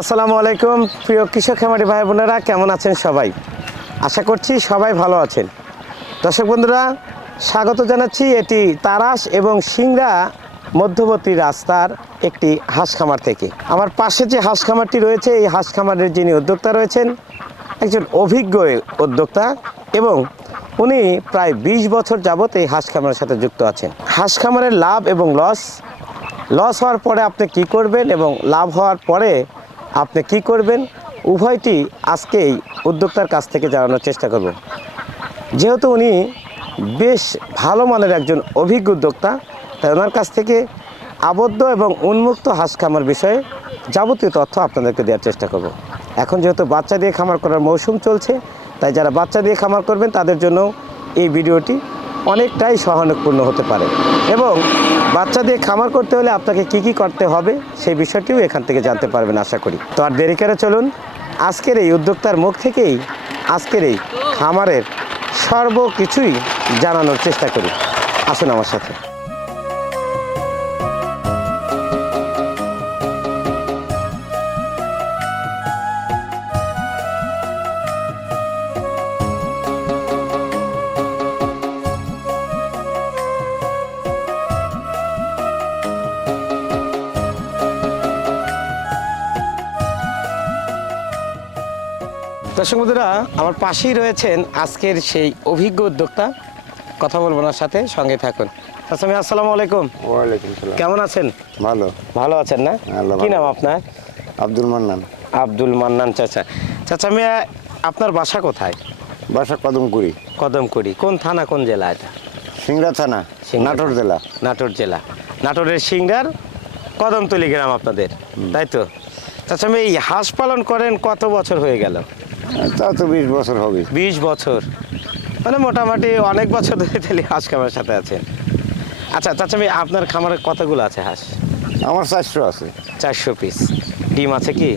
আসসালামু আলাইকুম, প্রিয় কৃষক খামারি ভাই বোনেরা, কেমন আছেন সবাই? আশা করছি সবাই ভালো আছেন। দর্শক বন্ধুরা, স্বাগত জানাচ্ছি এটি তারাস এবং সিংড়া মধ্যবর্তী রাস্তার একটি হাঁস খামার থেকে। আমার পাশে যে হাঁস খামারটি রয়েছে, এই হাঁস খামারের যিনি উদ্যোক্তা রয়েছেন, একজন অভিজ্ঞ উদ্যোক্তা এবং উনি প্রায় ২০ বছর যাবত এই হাঁস খামারের সাথে যুক্ত আছেন। হাঁস খামারের লাভ এবং লস লস হওয়ার পরে আপনি কি করবেন এবং লাভ হওয়ার পরে আপনি কি করবেন? উভয়টি আজকেই উদ্যোক্তার কাছ থেকে জানানোর চেষ্টা করব। যেহেতু উনি বেশ ভালো মানের একজন অভিজ্ঞ উদ্যোক্তা, তাই ওনার কাছ থেকে আবদ্ধ এবং উন্মুক্ত হাঁস খামার বিষয়ে যাবতীয় তথ্য আপনাদেরকে দেওয়ার চেষ্টা করব। এখন যেহেতু বাচ্চা দিয়ে খামার করার মৌসুম চলছে, তাই যারা বাচ্চা দিয়ে খামার করবেন, তাদের জন্য এই ভিডিওটি অনেকটাই সহানুপূর্ণ হতে পারে। এবং বাচ্চা দিয়ে খামার করতে হলে আপনাকে কি কি করতে হবে সেই বিষয়টিও এখান থেকে জানতে পারবেন আশা করি। তো আর দেরি করে চলুন, আজকের এই উদ্যোক্তার মুখ থেকেই আজকের এই খামারের সর্বকিছুই জানানোর চেষ্টা করি। আসুন আমার সাথে। দর্শক বন্ধুরা আমার পাশেই রয়েছেন আজকের সেই অভিজ্ঞ উদ্যোক্তা। কথা বলব ওনার সাথে সঙ্গে থাকুন। আমি আসসালামু আলাইকুম। ওয়ালাইকুম সালাম। কেমন আছেন? ভালো। ভালো আছেন না? কি ভালো। নাম আপনার? আব্দুল মান্নান। আব্দুল মান্নান চাচা। চাচা মিয়া আপনার বাসা কোথায়? বাসা কদমকুড়ি। কদমকুড়ি। কোন থানা কোন জেলা এটা? সিংড়া থানা নাটোর জেলা। নাটোর জেলা। নাটোরের সিংড়ার কদমতলি গ্রাম আপনাদের তাই তো? চাচা আমি এই হাঁস পালন করেন কত বছর হয়ে গেল? তা তো বিশ বছর হবে বিশ বছর? মানে মোটামুটি অনেক বছর ধরে তাহলে হাঁস খামারের সাথে আছেন। আচ্ছা চাচা আমি আপনার খামারে কতগুলো আছে হাঁস? আমার চারশো আছে। চারশো পিস ডিম আছে কি?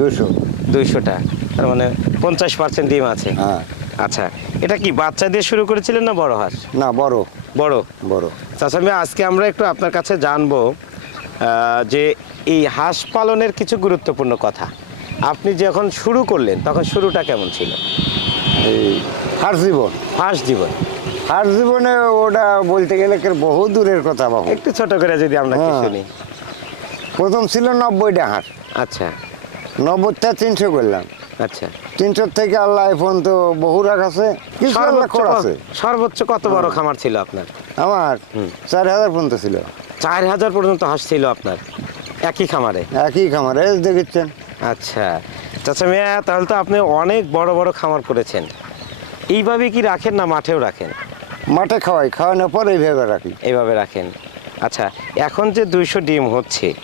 দুশো দুইশোটা। তার মানে পঞ্চাশ পার্সেন্ট ডিম আছে। হ্যাঁ। আচ্ছা এটা কি বাচ্চা দিয়ে শুরু করেছিলেন না বড় হাঁস? না বড়। বড়? বড়। চাচা আমি আজকে আমরা একটু আপনার কাছে জানব যে এই হাঁস পালনের কিছু গুরুত্বপূর্ণ কথা। আপনি যখন শুরু করলেন তখন শুরুটা কেমন ছিল? এই হার জীবন। হাঁস জীবন। হার জীবনে ওটা বলতে গেলে বহু দূরের কথা বাবু। একটু ছোট করে যদি আমরা কি হ্যাঁ। শুনি। প্রথম ছিল নব্বইটা হাঁস আচ্ছা। নব্বইটা তিনশো করলাম। আচ্ছা। তিনশোর থেকে আল্লাহ এখন তো বহু রাখ আছে আছে। সর্বোচ্চ কত বড় খামার ছিল আপনার? আমার চার হাজার পর্যন্ত ছিল। চার হাজার পর্যন্ত হাঁস ছিল আপনার? একই খামারে? একই খামারে দেখেছেন। আচ্ছা। চাচা মিয়া তাহলে তো আপনি অনেক বড় বড় খামার করেছেন। এইভাবে কি রাখেন না মাঠেও রাখেন? মাঠে খাওয়াই খাওয়ানোর পর এইভাবে রাখি। এইভাবে রাখেন। আচ্ছা এখন যে দুইশো ডিম হচ্ছে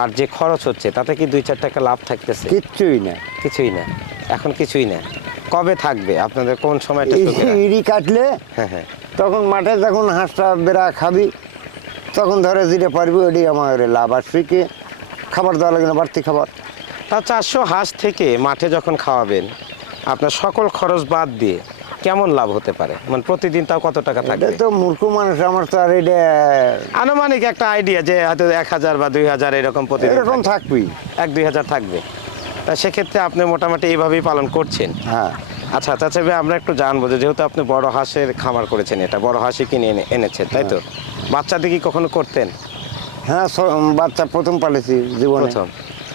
আর যে খরচ হচ্ছে তাতে কি দুই চার টাকা লাভ থাকতেছে? কিচ্ছুই না। কিছুই না। এখন কিছুই না। কবে থাকবে? আপনাদের কোন সময়টা? ইড়ি কাটলে হ্যাঁ হ্যাঁ। তখন মাঠে যখন হাঁসটা বেড়া খাবি তখন ধরে যেটা পারবি ওটি আমার লাভ। আর শিখে খাবার দেওয়া লাগে না বাড়তি খাবার। তা চারশো হাঁস থেকে মাঠে যখন খাওয়াবেন আপনার সকল খরচ বাদ দিয়ে কেমন লাভ হতে পারে? মানে প্রতিদিন তাও কত টাকা থাকবে? তো মূর্খ মানুষ আমার তো আর এটা আনুমানিক একটা আইডিয়া যে হয়তো এক হাজার বা দুই হাজার এরকম প্রতিদিন এরকম থাকবে। থাকবি এক দুই হাজার থাকবে। তা সেক্ষেত্রে আপনি মোটামুটি এইভাবেই পালন করছেন। হ্যাঁ। আচ্ছা ভাই আমরা একটু জানব যে যেহেতু আপনি বড় হাঁসের খামার করেছেন এটা বড় হাঁসই কিনে এনে এনেছেন তাই তো? বাচ্চাদের কি কখনো করতেন? হ্যাঁ বাচ্চা প্রথম পালিছি জীবন। প্রথম।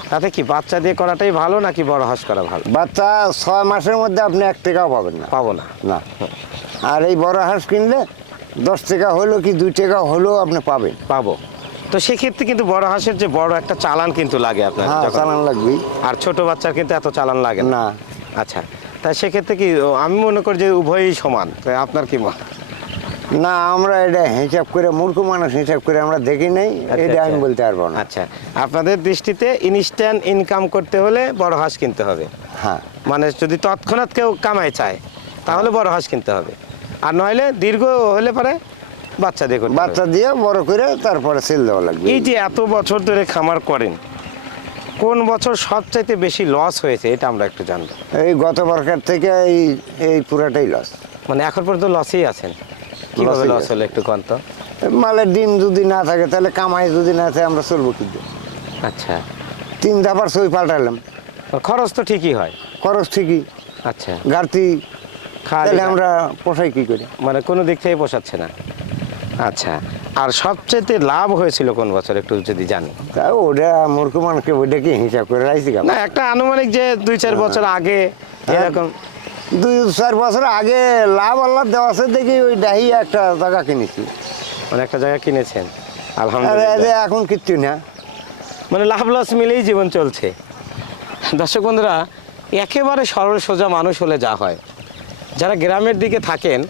তাতে কি বাচ্চা দিয়ে করাটাই ভালো নাকি বড় হাঁস করা ভালো? বাচ্চা ছয় মাসের মধ্যে আপনি এক টাকাও পাবেন না। পাবো না। না। আর এই বড় হাঁস কিনলে দশ টাকা হলো কি দুই টাকা হলেও আপনি পাবেন। পাবো। তো সেক্ষেত্রে কিন্তু বড় হাঁসের যে বড় একটা চালান কিন্তু লাগে আপনার হ্যাঁ চালান লাগবে আর ছোট বাচ্চার কিন্তু এত চালান লাগে না। না। আচ্ছা। তা সেক্ষেত্রে কি আমি মনে করি যে উভয়ই সমান। তাই আপনার কি মত? না আমরা এটা হিসাব করে মূর্খ মানুষ হিসাব করে আমরা দেখি নাই আচ্ছা, এটা আমি আচ্ছা। বলতে পারব না। আচ্ছা আপনাদের দৃষ্টিতে ইনস্ট্যান্ট ইনকাম করতে হলে বড় হাঁস কিনতে হবে। হ্যাঁ। মানে যদি তৎক্ষণাৎ কেউ কামাই চায় তাহলে বড় হাঁস কিনতে হবে। আর নইলে দীর্ঘ হলে পরে বাচ্চা দিয়ে বাচ্চা দিয়ে বড় করে তারপরে সেল দেওয়া লাগবে। এই যে এত বছর ধরে খামার করেন কোন বছর সবচাইতে বেশি লস হয়েছে এটা আমরা একটু জানব। এই গত বরকার থেকে এই এই পুরাটাই লস মানে এখন পর্যন্ত লসেই আছেন। কীভাবে লসেই লস আছে। হলো একটু কন্ত মালের ডিম যদি না থাকে তাহলে কামাই যদি না থাকে আমরা চলবো কিন্তু আচ্ছা। তিন ধাপার সই পাল্টালাম খরচ তো ঠিকই হয়। খরচ ঠিকই। আচ্ছা। ঘাটতি। তাহলে আমরা পোষাই কি করি? মানে কোনো দিক থেকে পোষাচ্ছে না। আচ্ছা। আর সবচেয়ে লাভ হয়েছিল কোন বছর একটু যদি জানি? তা ওটা মূর্খ মানুষকে ওইটাকে হিসাব করে রাখছি কেন না একটা আনুমানিক যে দুই চার বছর আগে এরকম দুই চার বছর আগে লাভ আল্লাহ দেওয়া আছে দেখি ওই ডাহি একটা জায়গা কিনেছি। মানে একটা জায়গা কিনেছেন? আর আলহামদুলিল্লাহ। এখন কিচ্ছু না। মানে লাভ লস মিলেই জীবন চলছে। দর্শক বন্ধুরা একেবারে সরল সোজা মানুষ হলে যা হয়। যারা গ্রামের দিকে থাকেন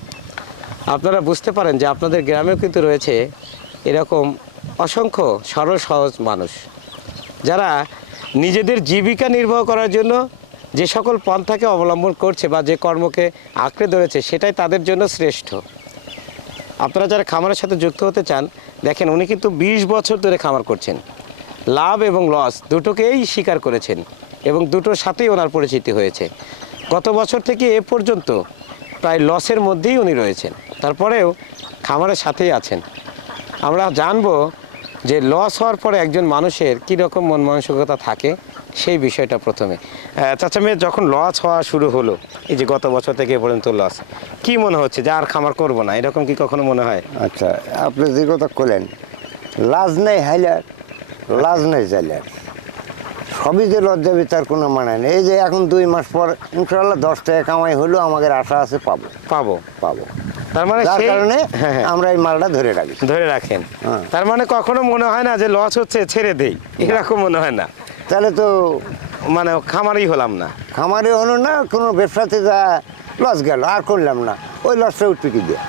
আপনারা বুঝতে পারেন যে আপনাদের গ্রামেও কিন্তু রয়েছে এরকম অসংখ্য সরল সহজ মানুষ। যারা নিজেদের জীবিকা নির্বাহ করার জন্য যে সকল পন্থাকে অবলম্বন করছে বা যে কর্মকে আঁকড়ে ধরেছে, সেটাই তাদের জন্য শ্রেষ্ঠ। আপনারা যারা খামারের সাথে যুক্ত হতে চান, দেখেন উনি কিন্তু ২০ বছর ধরে খামার করছেন। লাভ এবং লস দুটোকেই স্বীকার করেছেন এবং দুটোর সাথেই ওনার পরিচিতি হয়েছে। গত বছর থেকে এ পর্যন্ত প্রায় লসের মধ্যেই উনি রয়েছেন। তারপরেও খামারের সাথেই আছেন। আমরা জানব যে লস হওয়ার পরে একজন মানুষের কীরকম মন মানসিকতা থাকে সেই বিষয়টা প্রথমে। চাচা মেয়ে যখন লস হওয়া শুরু হলো এই যে গত বছর থেকে পর্যন্ত লস কি মনে হচ্ছে যে আর খামার করব না? এরকম কি কখনো মনে হয়? আচ্ছা আপনি যে কথা করলেন লাজ নেই হাইলার লাজ নেই জাইলার। সবই যে লজ্জাবি তার কোনো মানে নেই। এই যে এখন দুই মাস পর ইনশাল্লাহ দশ টাকা কামাই হলো আমাদের আশা আছে পাবো। পাবো। পাবো। তার মানে সেই- কারণে হ্যাঁ হ্যাঁ। আমরা এই মালটা ধরে রাখি। ধরে রাখেন। হ্যাঁ। তার মানে কখনো মনে হয় না যে লস হচ্ছে ছেড়ে দেই। এরকম মনে হয় না। তাহলে তো মানে খামারই হলাম না। খামারে হলো না কোনো ব্যবসাতে যা লস গেল আর করলাম না। ওই লসটা উঠবে কি দিয়ে।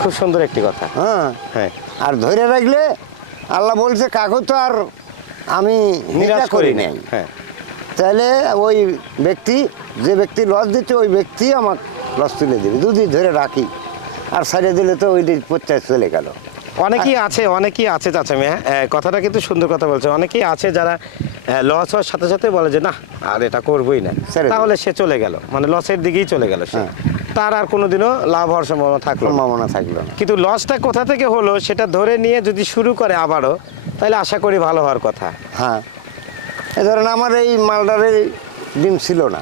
খুব সুন্দর একটি কথা। হ্যাঁ। হ্যাঁ। আর ধরে রাখলে আল্লাহ বলছে কাকু তো আর আমি নিরাশ করি নাই। হ্যাঁ। তাহলে ওই ব্যক্তি যে ব্যক্তি লস দিচ্ছে ওই ব্যক্তি আমার লস তুলে দেবে। যদি ধরে রাখি আর সারিয়ে দিলে তো ওই দিন পর্যায়ে চলে গেল। অনেকেই আছে অনেকেই আছে চাচা মেয়ে। হ্যাঁ, কথাটা কিন্তু সুন্দর কথা বলছে। অনেকেই আছে যারা লস হওয়ার সাথে সাথে বলে যে না আর এটা করবোই না। তাহলে সে চলে গেল। মানে লসের দিকেই চলে গেল সে। হ্যাঁ। তার আর কোনোদিনও লাভ হওয়ার সম্ভাবনা থাকল সম্ভাবনা থাকল কিন্তু লসটা কোথা থেকে হলো সেটা ধরে নিয়ে যদি শুরু করে আবারও তাহলে আশা করি ভালো হওয়ার কথা। হ্যাঁ। এ ধরেন আমার এই মালটারে ডিম ছিল না।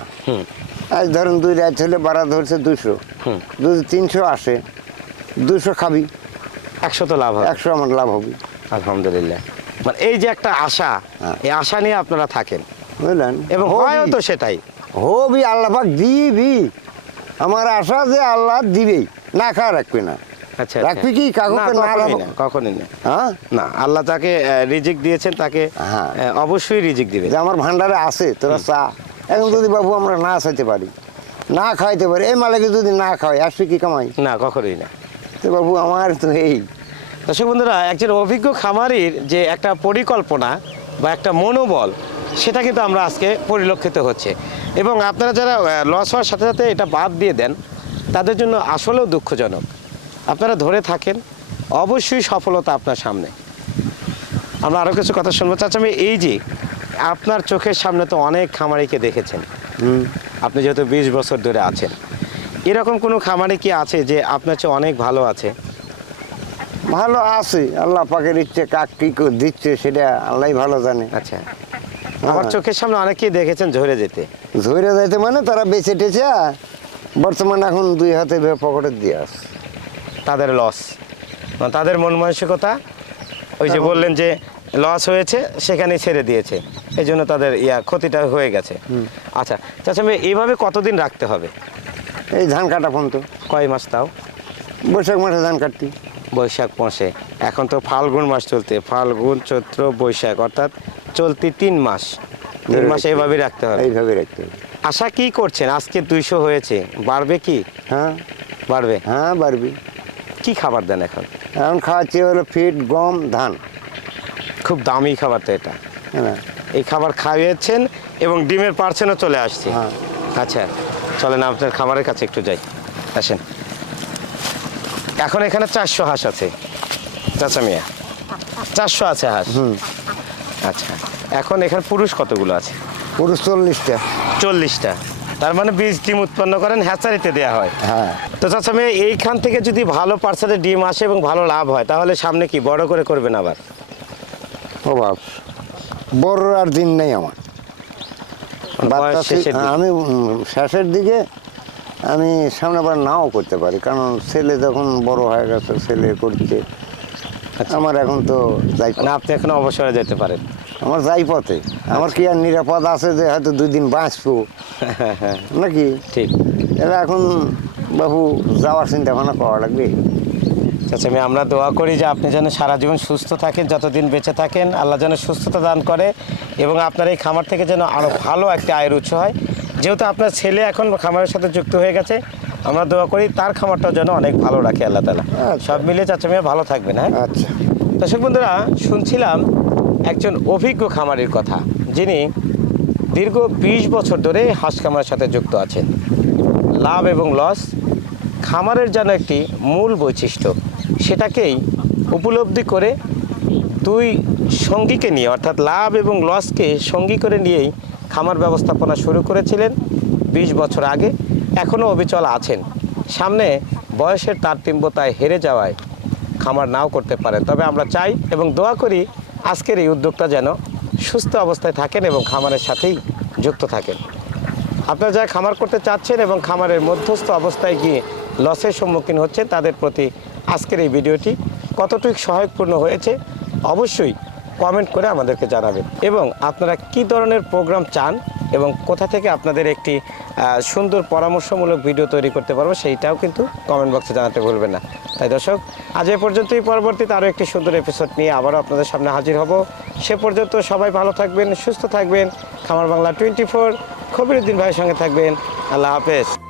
আজ ধরেন দুই রাত হলে বাড়া ধরছে দুশো। যদি তিনশো আসে দুশো খাবি। একশো তো লাভ হবে। একশো আমার লাভ হবে। আলহামদুলিল্লাহ। মানে এই যে একটা আশা হ্যাঁ। এই আশা নিয়ে আপনারা থাকেন। বুঝলেন? এবং। হয়ও তো সেটাই। হবি আল্লাহ পাক দিবি। আমার আশা যে আল্লাহ দিবেই। না খাওয়া রাখবি না। আচ্ছা রাখবি কি? কাকুকে না কখনই রাখব? না কখনই না। হ্যাঁ? না আল্লাহ তাকে রিজিক দিয়েছেন তাকে হ্যাঁ। অবশ্যই রিজিক দিবে যে আমার ভান্ডারে আছে তোরা চা। এখন যদি বাবু আমরা না চাইতে পারি না খাইতে পারি এই মালাকে যদি না খাওয়াই আসবে কি কামাই? না কখনোই না। তো বাবু আমার তো এই। দর্শক বন্ধুরা একজন অভিজ্ঞ খামারির যে একটা পরিকল্পনা বা একটা মনোবল সেটা কিন্তু আমরা আজকে পরিলক্ষিত হচ্ছে। এবং আপনারা যারা লস হওয়ার সাথে সাথে এটা বাদ দিয়ে দেন তাদের জন্য আসলেও দুঃখজনক। আপনারা ধরে থাকেন অবশ্যই সফলতা আপনার সামনে। আমরা আরও কিছু কথা শুনব। চাচা আমি এই যে আপনার চোখের সামনে তো অনেক খামারিকে দেখেছেন। আপনি যেহেতু বিশ বছর ধরে আছেন। এরকম কোনো খামারে কি আছে যে আপনার চেয়ে অনেক ভালো আছে? ভালো আছে। আল্লাহ পাকের ইচ্ছে কাক কি দিচ্ছে সেটা আল্লাহ ভালো জানে। আচ্ছা। আমার চোখের সামনে অনেকেই দেখেছেন ঝরে যেতে। ঝরে যাইতে মানে তারা বেঁচে টেছে বর্তমানে এখন দুই হাতে ভে পকেটে দিয়ে আস তাদের লস তাদের মন মানসিকতা ওই যে বললেন যে লস হয়েছে সেখানেই ছেড়ে দিয়েছে। এই জন্য তাদের ইয়া ক্ষতিটা হয়ে গেছে। আচ্ছা চাচা ভাই এইভাবে কতদিন রাখতে হবে? এই ধান কাটা পর্যন্ত কয় মাস তাও? বৈশাখ মাসে ধান কাটতি। বৈশাখ মাসে। এখন তো ফাল্গুন মাস চলতে ফাল্গুন চৈত্র বৈশাখ অর্থাৎ চলতি তিন মাস। তিন মাস এইভাবে রাখতে হবে। এইভাবে রাখতে হবে। আশা কি করছেন? আজকে দুইশো হয়েছে বাড়বে কি? হ্যাঁ। বাড়বে? হ্যাঁ বাড়বে। কি খাবার দেন এখন? এখন খাওয়াচ্ছি হলো ফিট গম ধান। খুব দামি খাবার তো এটা। হ্যাঁ। এই খাবার খাইয়েছেন এবং ডিমের পার্সেনও চলে আসছে। হ্যাঁ। আচ্ছা। চলেন আপনার খামারের কাছে একটু যাই। আসেন। এখন এখানে চারশো হাঁস আছে। চাচা মিয়া চারশো আছে হাঁস? আচ্ছা এখন এখানে পুরুষ কতগুলো আছে? পুরুষ চল্লিশটা। চল্লিশটা। তার মানে বীজ ডিম উৎপন্ন করেন হ্যাচারিতে দেওয়া হয়। হ্যাঁ। তো চাচা মেয়ে এইখান থেকে যদি ভালো পার্সেলের ডিম আসে এবং ভালো লাভ হয় তাহলে সামনে কি বড় করে করবেন আবার? ও বাপ বড় আর দিন নেই আমার বয়স বাচ্চা শেষের দিকে। আমি শেষের দিকে আমি সামনে বার নাও করতে পারি কারণ ছেলে যখন বড় হয়ে গেছে ছেলে করছে। আমার এখন তো যাই মানে আপনি এখন অবসরে যেতে পারেন। আমার যাই পথে। আমার কি আর নিরাপদ আছে যে হয়তো দুই দিন বাঁচবো? নাকি? ঠিক। এরা এখন বাবু যাওয়ার চিন্তা ভাবনা করা লাগবে। আচ্ছা আমি আমরা দোয়া করি যে আপনি যেন সারা জীবন সুস্থ থাকেন যতদিন বেঁচে থাকেন আল্লাহ যেন সুস্থতা দান করে এবং আপনার এই খামার থেকে যেন আরও ভালো একটা আয়ের উৎস হয়। যেহেতু আপনার ছেলে এখন খামারের সাথে যুক্ত হয়ে গেছে আমরা দোয়া করি তার খামারটাও যেন অনেক ভালো রাখে আল্লাহ তালা আচ্ছা। সব মিলিয়ে চাচা মেয়ে ভালো থাকবেন হ্যাঁ? আচ্ছা। দর্শক বন্ধুরা শুনছিলাম একজন অভিজ্ঞ খামারের কথা যিনি দীর্ঘ বিশ বছর ধরে হাঁস খামারের সাথে যুক্ত আছেন। লাভ এবং লস খামারের যেন একটি মূল বৈশিষ্ট্য। সেটাকেই উপলব্ধি করে দুই সঙ্গীকে নিয়ে, অর্থাৎ লাভ এবং লসকে সঙ্গী করে নিয়েই খামার ব্যবস্থাপনা শুরু করেছিলেন বিশ বছর আগে। এখনও অবিচল আছেন। সামনে বয়সের তারতম্যতায় হেরে যাওয়ায় খামার নাও করতে পারেন। তবে আমরা চাই এবং দোয়া করি আজকের এই উদ্যোগটা যেন সুস্থ অবস্থায় থাকেন এবং খামারের সাথেই যুক্ত থাকেন। আপনারা যারা খামার করতে চাচ্ছেন এবং খামারের মধ্যস্থ অবস্থায় গিয়ে লসের সম্মুখীন হচ্ছেন, তাদের প্রতি আজকের এই ভিডিওটি কতটুকু সহায়কপূর্ণ হয়েছে অবশ্যই কমেন্ট করে আমাদেরকে জানাবেন। এবং আপনারা কি ধরনের প্রোগ্রাম চান এবং কোথা থেকে আপনাদের একটি সুন্দর পরামর্শমূলক ভিডিও তৈরি করতে পারব সেইটাও কিন্তু কমেন্ট বক্সে জানাতে ভুলবেন না। তাই দর্শক, আজ এ পর্যন্তই। পরবর্তীতে আরও একটি সুন্দর এপিসোড নিয়ে আবারও আপনাদের সামনে হাজির হব। সে পর্যন্ত সবাই ভালো থাকবেন, সুস্থ থাকবেন। খামার বাংলা টোয়েন্টি ফোর খবিরুদ্দিন ভাইয়ের সঙ্গে থাকবেন। আল্লাহ হাফেজ।